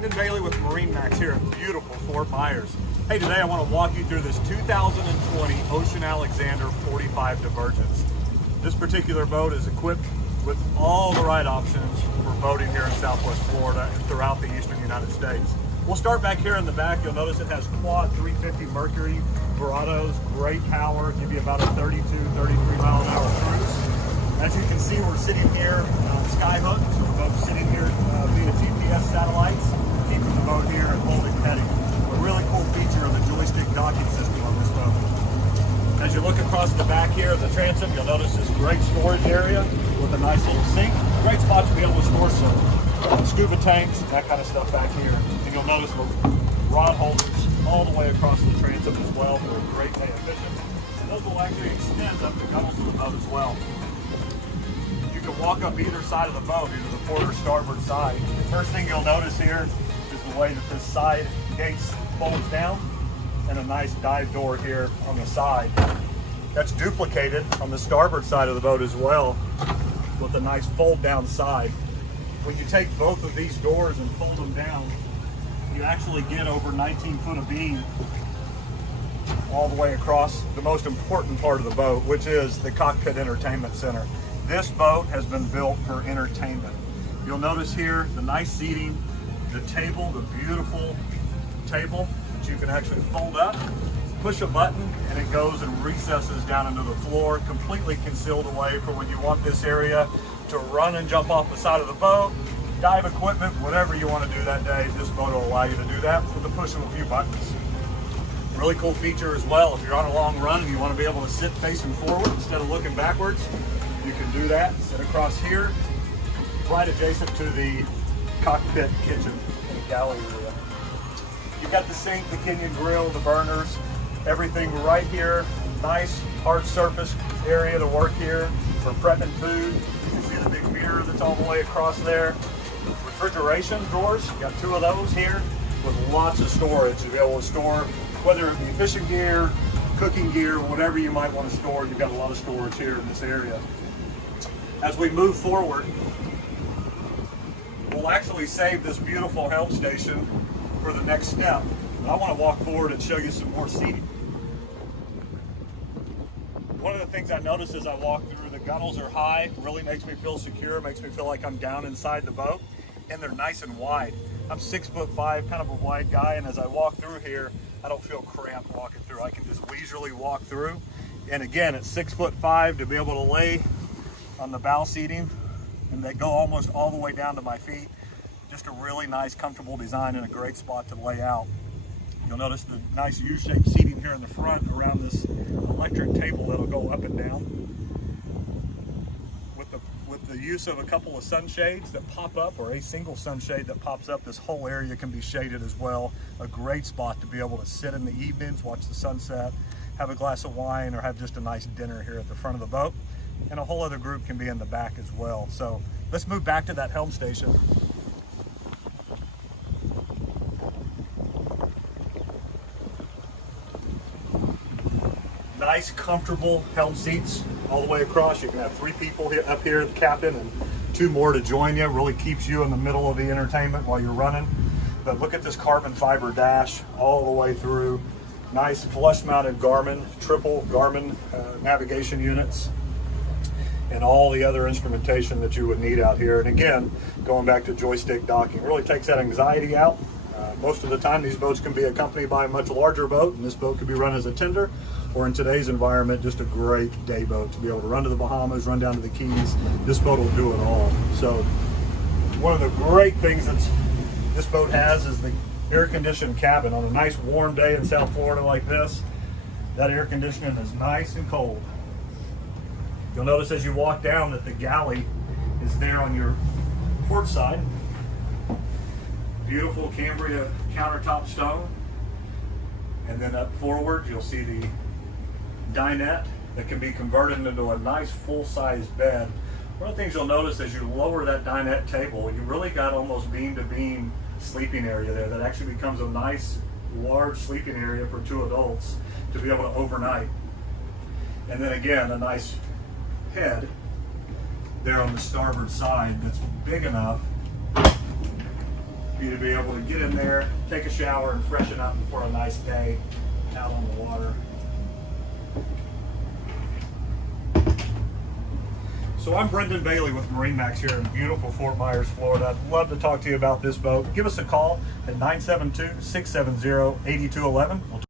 Brendan Bailey with MarineMax here in beautiful Fort Myers. Hey, today I want to walk you through this 2020 Ocean Alexander 45 Divergence. This particular boat is equipped with all the right options for boating here in Southwest Florida and throughout the eastern United States. We'll start back here in the back. You'll notice it has quad 350 Mercury Verados, great power, give you about a 32, 33 mile an hour cruise. As you can see, we're sitting here skyhook, so the boat's sitting here via GPS satellites, keeping the boat here and holding heading. A really cool feature of the joystick docking system on this boat. As you look across the back here of the transom, you'll notice this great storage area with a nice little sink. Great spot to be able to store some scuba tanks, that kind of stuff back here. And you'll notice the rod holders all the way across the transom as well for a great day of fishing. And those will actually extend up the gunnels of the boat as well. You can walk up either side of the boat, either the port or starboard side. The first thing you'll notice here is the way that this side gate folds down and a nice dive door here on the side. That's duplicated on the starboard side of the boat as well with a nice fold down side. When you take both of these doors and fold them down, you actually get over 19 foot of beam all the way across the most important part of the boat, which is the cockpit entertainment center. This boat has been built for entertainment. You'll notice here the nice seating, the table, the beautiful table that you can actually fold up, push a button, and it goes and recesses down into the floor, completely concealed away for when you want this area to run and jump off the side of the boat, dive equipment, whatever you want to do that day. This boat will allow you to do that with the push of a few buttons. Really cool feature as well, if you're on a long run and you want to be able to sit facing forward instead of looking backwards, you can do that. Sit across here, right adjacent to the cockpit kitchen and galley area. You've got the sink, the Kenyan grill, the burners, everything right here. Nice hard surface area to work here for prepping food. You can see the big mirror that's all the way across there. Refrigeration drawers, you've got two of those here with lots of storage to be able to store, whether it be fishing gear, cooking gear, whatever you might want to store. You've got a lot of storage here in this area. As we move forward, we'll actually save this beautiful helm station for the next step. But I want to walk forward and show you some more seating. One of the things I noticed as I walk through, the gunnels are high, really makes me feel secure, makes me feel like I'm down inside the boat, and they're nice and wide. I'm 6'5", kind of a wide guy, and as I walk through here, I don't feel cramped walking through. I can just leisurely walk through. And again, at 6'5", to be able to lay on the bow seating, and they go almost all the way down to my feet. Just a really nice, comfortable design and a great spot to lay out. You'll notice the nice U-shaped seating here in the front around this electric table that'll go up and down. With the use of a couple of sunshades that pop up, or a single sunshade that pops up, this whole area can be shaded as well. A great spot to be able to sit in the evenings, watch the sunset, have a glass of wine, or have just a nice dinner here at the front of the boat. And a whole other group can be in the back as well. So let's move back to that helm station. Nice, comfortable helm seats all the way across. You can have 3 people here, up here, the captain, and 2 more to join you. Really keeps you in the middle of the entertainment while you're running. But look at this carbon fiber dash all the way through. Nice flush mounted Garmin, triple Garmin navigation units, and all the other instrumentation that you would need out here. And again, going back to joystick docking, really takes that anxiety out. Most of the time, these boats can be accompanied by a much larger boat, and this boat could be run as a tender, or in today's environment, just a great day boat to be able to run to the Bahamas, run down to the Keys. This boat will do it all. So one of the great things that this boat has is the air-conditioned cabin. On a nice warm day in South Florida like this, that air conditioning is nice and cold. You'll notice as you walk down that the galley is there on your port side. Beautiful Cambria countertop stone. And then up forward, you'll see the dinette that can be converted into a nice full-size bed. One of the things you'll notice as you lower that dinette table, you really got almost beam-to-beam sleeping area there that actually becomes a nice, large sleeping area for 2 adults to be able to overnight. And then again, a nice head there on the starboard side that's big enough for you to be able to get in there, take a shower, and freshen up before a nice day out on the water. So I'm Brendan Bailey with MarineMax here in beautiful Fort Myers, Florida. I'd love to talk to you about this boat. Give us a call at 972-670-8211.